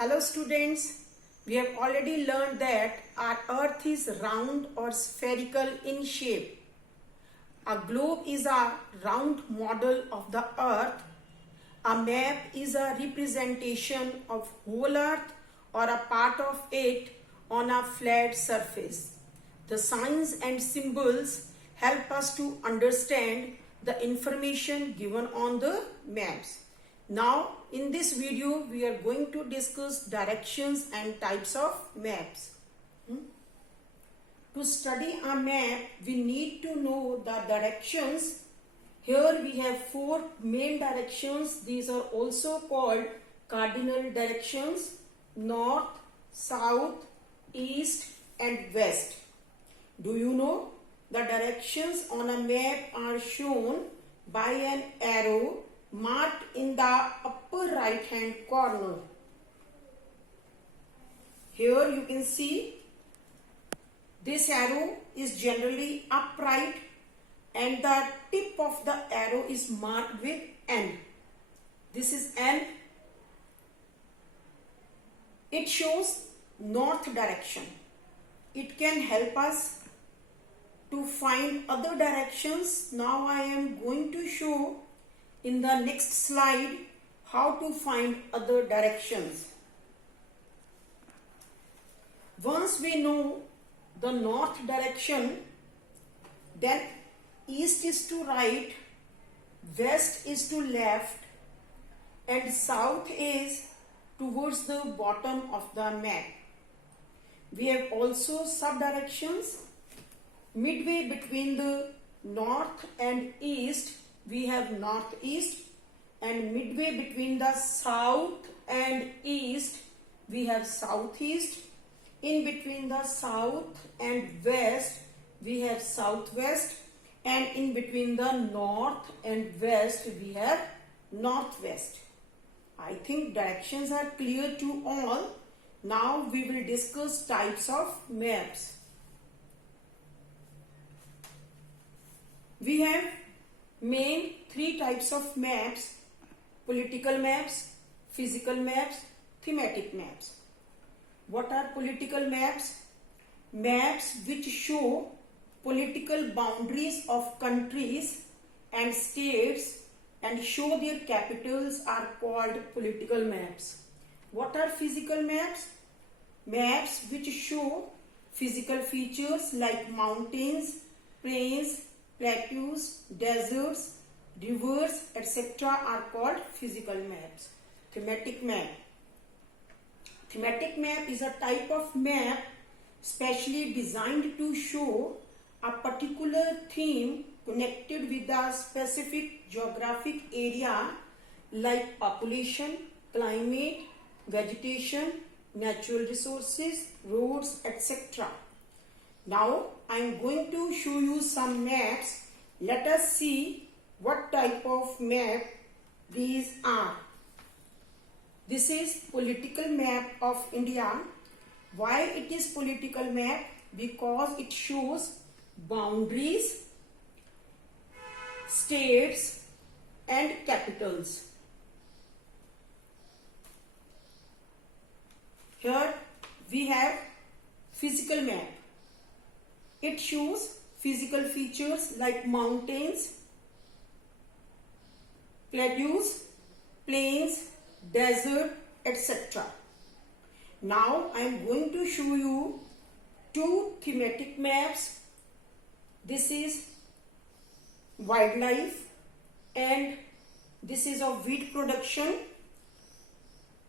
Hello students, we have already learned that our earth is round or spherical in shape. A globe is a round model of the earth. A map is a representation of whole earth or a part of it on a flat surface. The signs and symbols help us to understand the information given on the maps. Now in this video we are going to discuss directions and types of maps. To study a map we need to know the directions. Here we have four main directions. These are also called cardinal directions: north, south, east and west. Do you know the directions on a map are shown by an arrow marked in the upper right hand corner. Here you can see this arrow is generally upright and the tip of the arrow is marked with N. This is N. It shows north direction. It can help us to find other directions. Now I am going to show in the next slide how to find other directions. Once we know the north direction, then east is to right, west is to left and south is towards the bottom of the map. We have also sub-directions. Midway between the north and east we have northeast, and midway between the south and east we have southeast. In between the south and west we have southwest, and in between the north and west we have northwest. I think directions are clear to all. Now we will discuss types of maps. We have main three types of maps: political maps, physical maps, thematic maps. What are political maps? Maps which show political boundaries of countries and states and show their capitals are called political maps. What are physical maps? Maps which show physical features like mountains, plains, plateaus, deserts, rivers, etc. are called physical maps. Thematic map. Thematic map is a type of map specially designed to show a particular theme connected with a specific geographic area like population, climate, vegetation, natural resources, roads, etc. Now I am going to show you some maps. Let us see what type of map these are. This is political map of India. Why it is political map? Because it shows boundaries, states and capitals. Here we have physical map. It shows physical features like mountains, plateaus, plains, desert, etc. Now I am going to show you two thematic maps. This is wildlife and this is of wheat production.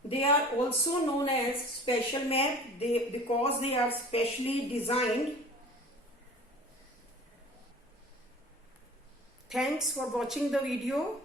They are also known as special map because they are specially designed. Thanks for watching the video.